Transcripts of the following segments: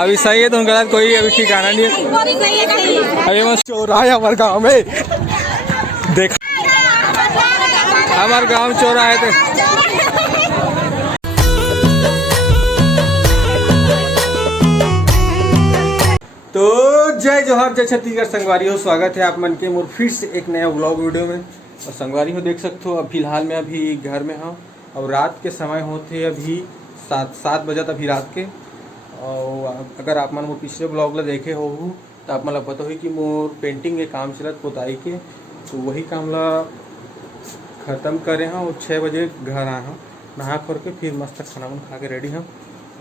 अभी सही है तो उनका कोई अभी ठिकाना नहीं है। अभी मस्त चोर आए हमारे गाँव में, देखा हमारे गाँव चोर आए थे। तो जय जोहार जय छत्तीसगढ़ संगवारी हो, स्वागत है आप मन के मोर फिर से एक नया व्लॉग वीडियो में। और संगवारी हो देख सकते हो अब फिलहाल में अभी घर में हाँ, और रात के समय होते अभी 7 बजे अभी रात के। और अगर आप मन मोर पिछले ब्लॉग ला देखे हो तो आप मतलब पता हो कि मोर पेंटिंग के काम चलत पोताई के, तो वही काम ला ख़त्म करे हाँ और 6 बजे घर आए हाँ, नहा खोर के फिर मस्त खाना वाना खा के रेडी हाँ।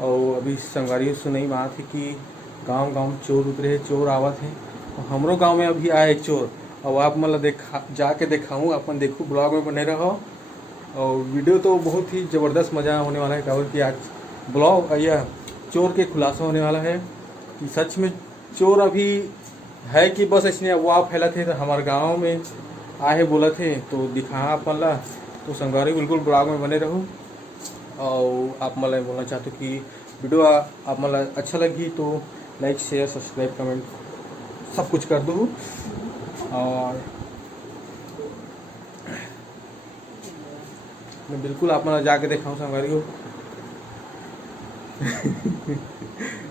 और अभी संगवारी सुनई बात है कि गांव चोर उतरे हैं, चोर आवत हैं। तो हमरो गांव में अभी आए चोर, और आप मतलब जाके दिखाऊँ, अपन देखो ब्लॉग में बने रहो। और वीडियो तो बहुत ही ज़बरदस्त मज़ा होने वाला है, कारण कि आज ब्लॉग या चोर के खुलासा होने वाला है कि सच में चोर अभी है कि बस इसने अफवाह फैला थे। तो हमारे गांव में आए बोला थे तो दिखा अपन ला। तो संगवारी बिल्कुल ब्लॉग में बने रहो। और आप मतलब बोलना चाहते हो कि वीडियो आप मतलब अच्छा लगी तो लाइक शेयर सब्सक्राइब कमेंट सब कुछ कर दो। और मैं बिल्कुल आप मतलब जाके दिखाऊँ संगवारी हो।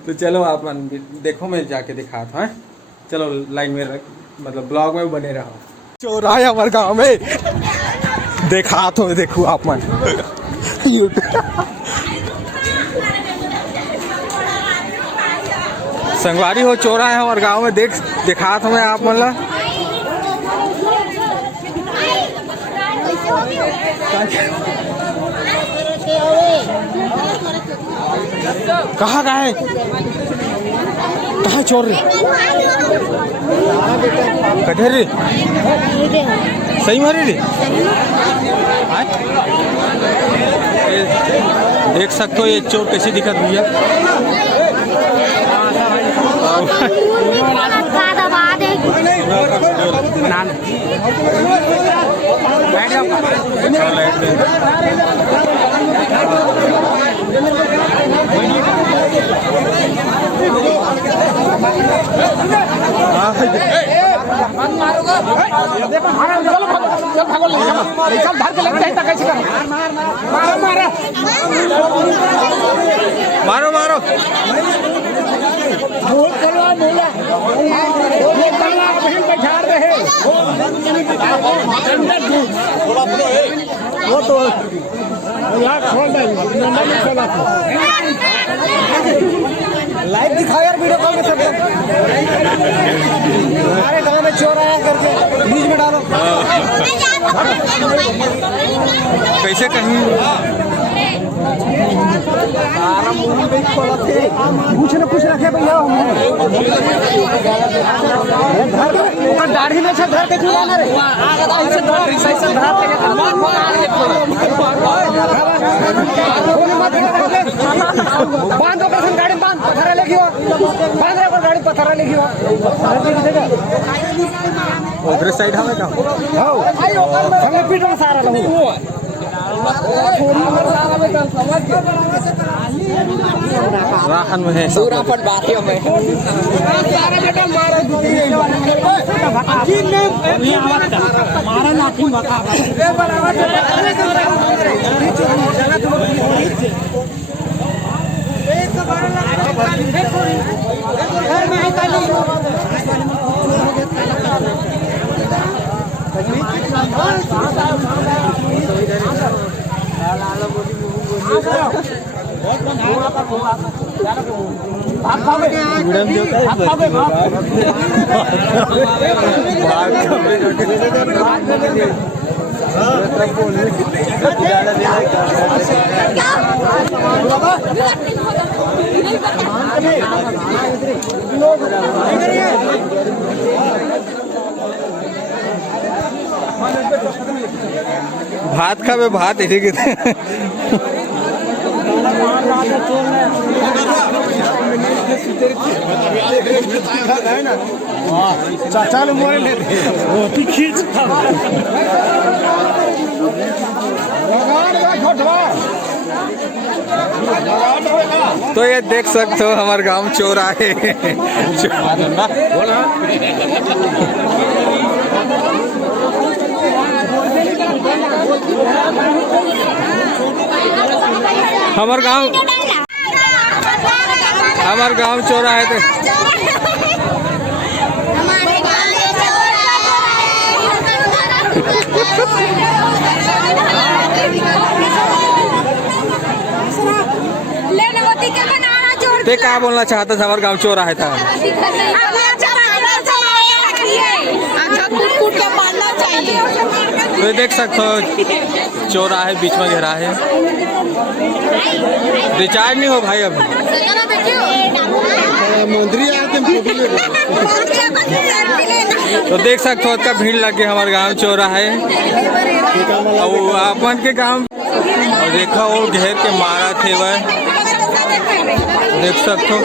तो चलो आप देखो, मैं जाके दिखा था। चलो लाइन में मतलब ब्लॉग में बने रहो। चोर आए हमारे गाँव में, देखा तो देखो आप मन संगवारी हो चोर आए हमारे गाँव में, दिखा तो मैं आप मन ला। कहाँ है चोर रे? कधर रे? सही मारे रे? देख सकते हो ये चोर कैसी दिखत भैया। मारो मारो लाइव दिखाओ यार, वीडियो कॉल में सब हमारे गांव में चोर आया करके न्यूज में डालो। कैसे कहीं कुछ रखे भैया दाढ़ी में से धर के चुना रे बांध गाड़ी बांध पत्थर लेगी बांध रहे गाड़ी पत्थर लेगी उधर साइड हमें का हमें पीठ में सारा लगू राहन में है पूरा पट बातियों में मारा लाठी भगा भात खावे भात ठीक है। चाचा ने मोबाइल ले खींच तो ये देख सकते हो हमारे गांव चौराहे हमारे गांव चौराहे थे। ते क्या बोलना चाहता था? हमारे गांव चौराहे था। तो देख सकते हो चौराहे बीच में घेरा है। रिचार्ज नहीं हो भाई अभी। तो देख सकते हो का भीड़ लगे हमारे गांव चौराहे और अपन के गांव और देखा वो घेर के मारा थे वह देख सकते हो।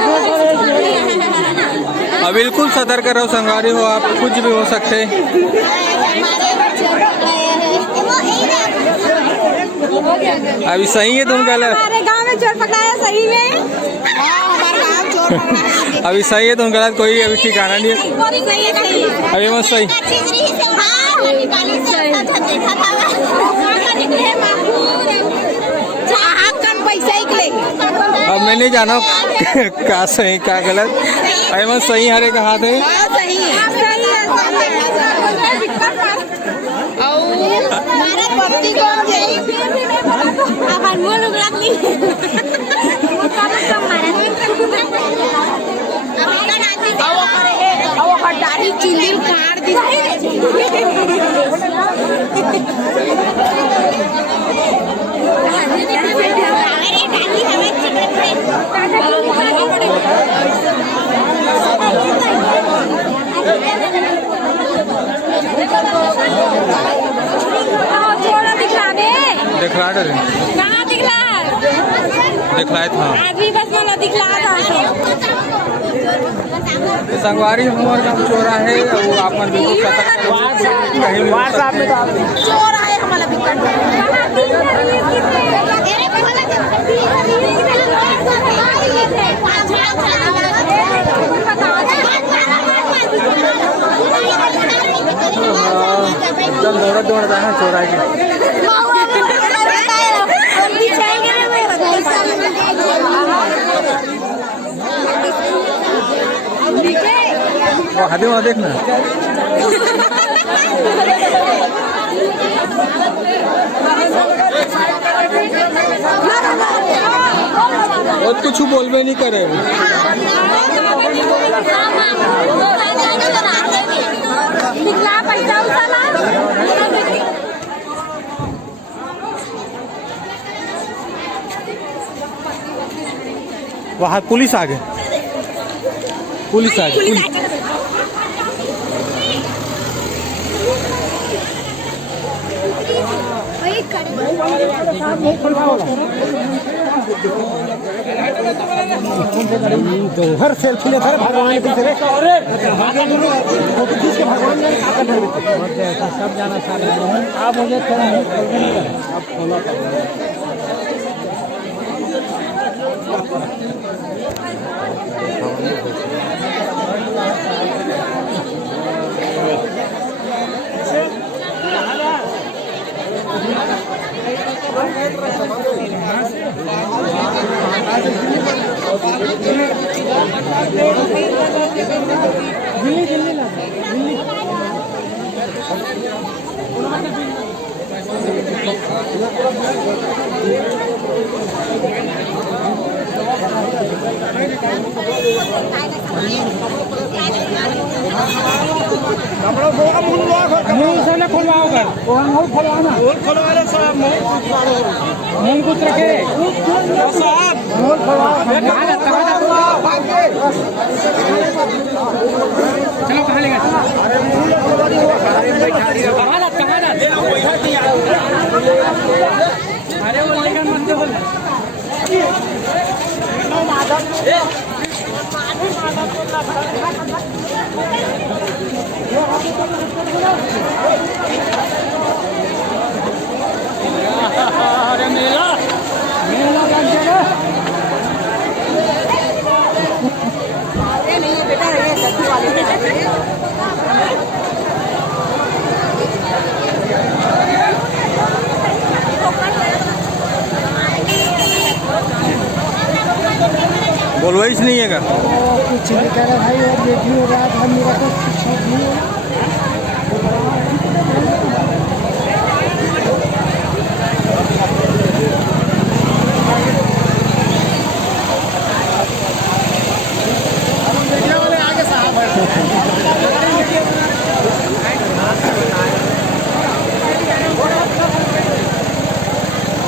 अब बिल्कुल सतर्क रहो संगवारी हो, आप कुछ भी हो सकते। अभी सही है तुम गलत? हमारे गांव में चोर पकड़ाया सही में। अभी सही है तुम गलत? कोई अभी ठिकाना नहीं है। अभी मत सही। अब मैं नहीं जाना क्या सही क्या गलत। अभी मत सही हरे का हाथ है। दिखलाए था अभी बस मला दिखला था। संगवारी हमारे गांव चौराहे वो अपन बिल्कुल सतर्क चौराहे हमारा दौड़ता है चौराहे के। हाथी वहाँ देखना और कुछ बोलबे नहीं करे। वहाँ पुलिस आ गए। पुलिस आ गई। तो हर सेल्फी ले हर भगवान के तेरे फोटो खींच के भगवान ने सब जाना सारे आप मुझे थोड़ा आप फॉलो चलो कहाँ लेगा? अरे वो लेकर मत बोल। अरे मेला मेला फॉलोअर्स नहीं है क्या? कुछ नहीं कह रहा भाई, और ये भी हो रहा था मेरा तो कुछ नहीं है।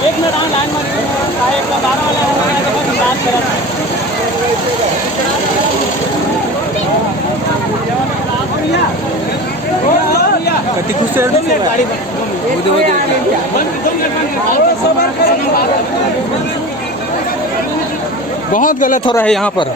एक मिनट लाइन में एक बारह वाले बात करा कति खुश है बहुत गलत हो रहा है यहाँ पर।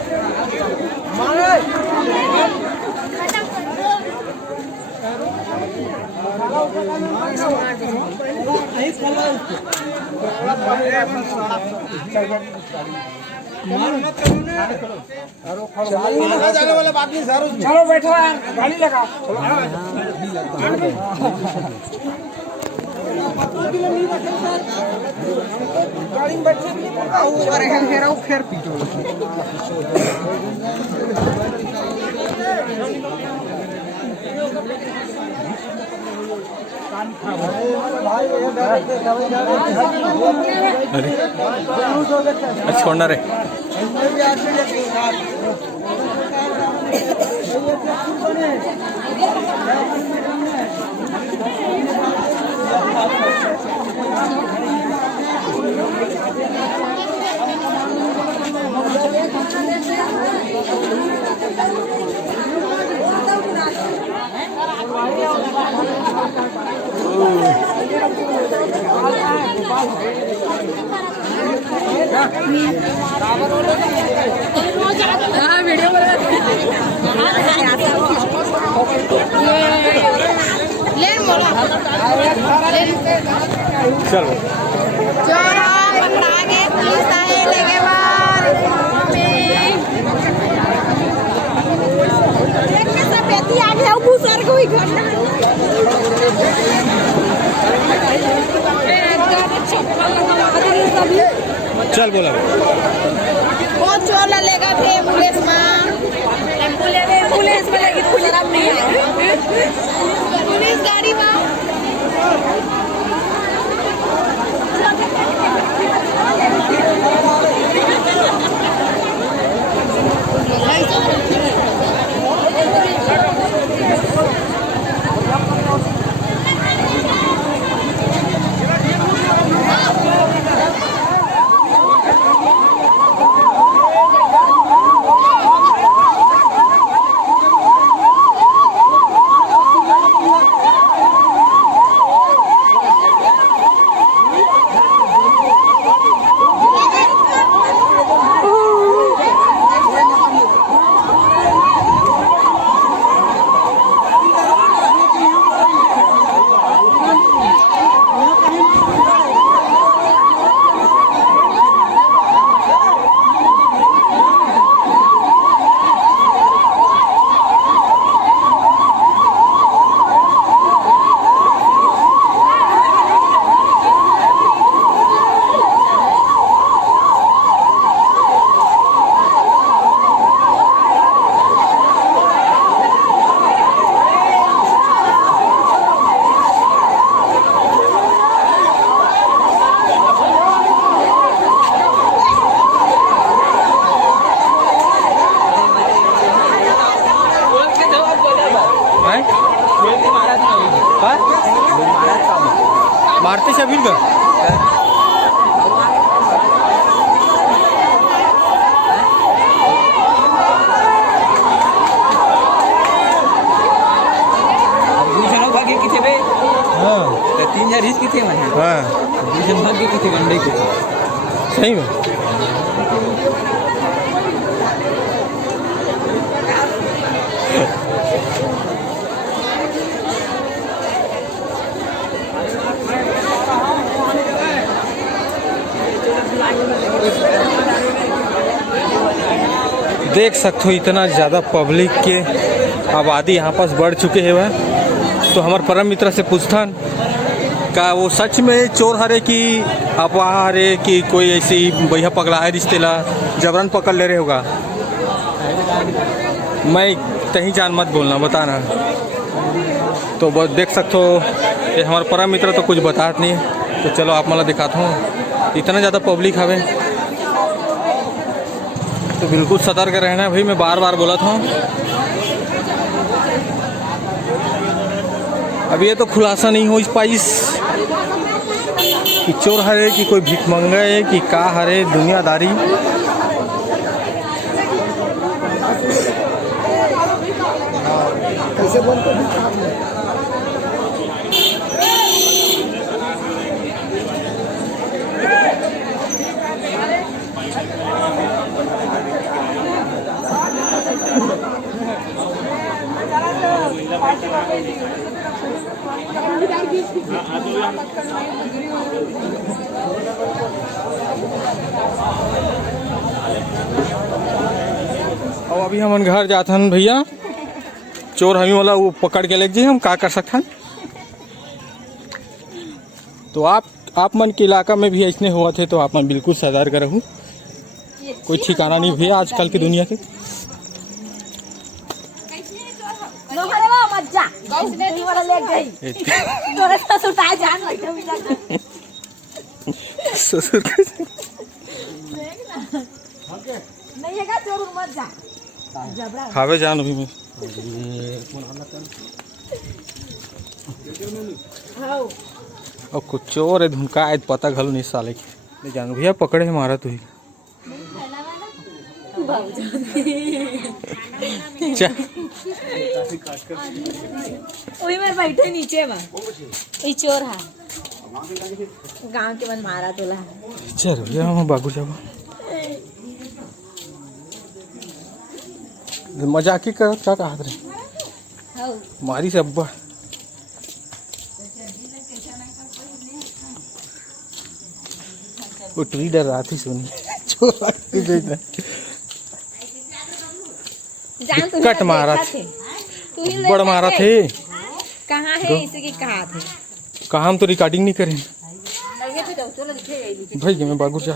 जाने वाला बात नहीं सर, चलो बैठो यार, गाड़ी लगा गाड़ी में बैठे फिर पीटो। अरे अच्छा छोड़ना रे। वीडियो चलो चल बोला बहुत चोर लेगा थे एम्बुलेंस में लगी पुलिस नहीं है पुलिस गाड़ी में मारते शबीर का भाग्य किथे बे हाँ 3000 हिच किथे माने हाँ दूसरे भाग्य किथे गंडे किथे सही में देख सकते हो इतना ज़्यादा पब्लिक के आबादी यहाँ पास बढ़ चुके हैं वह तो हमारे परम मित्र से पूछथन का वो सच में चोर हरे कि अफवाह हरे कि कोई ऐसी भैया पकड़ा है रिश्ते ला जबरन पकड़ ले रहे होगा? मैं कहीं जान मत बोलना, बताना। तो बस देख सकते हो ये हमारा परम मित्र तो कुछ बतात नहीं है। तो चलो आप मला दिखाता हूँ। इतना ज़्यादा पब्लिक हवे तो बिल्कुल सतर्क रहना है भाई। मैं बार बार बोला था। अब ये तो खुलासा नहीं हो पाइस कि चोर हरे कि कोई भिखमंगा है कि का हरे दुनियादारी। कैसे बोलते और अभी हम घर जाते हैं भैया। चोर हमी वाला वो पकड़ के ले जी, हम का कर सकते हैं। तो आप मन के इलाका में भी ऐसे हुआ थे तो आप मन बिल्कुल सतर्क रहूँ। कोई ठिकाना नहीं भैया आजकल की दुनिया के। ससुर हावे जान अभी मैं और कुछ चोर है धुनका है पता घलो नहीं साले के नहीं जान भैया पकड़े है मारा तू ही वही में बैठे नीचे बा ई चोर है गांव के मन मारा तोला चल भैया हम बागू जाबो मजाक ही कर क्या कहा रे मारी से अब्बा वो ट्री डर रहा थी सुनी कट मारा थे बड़ मारा थे कहाँ है इसे की कहा थे कहा हम तो रिकॉर्डिंग नहीं करें भाई मैं बागुर जा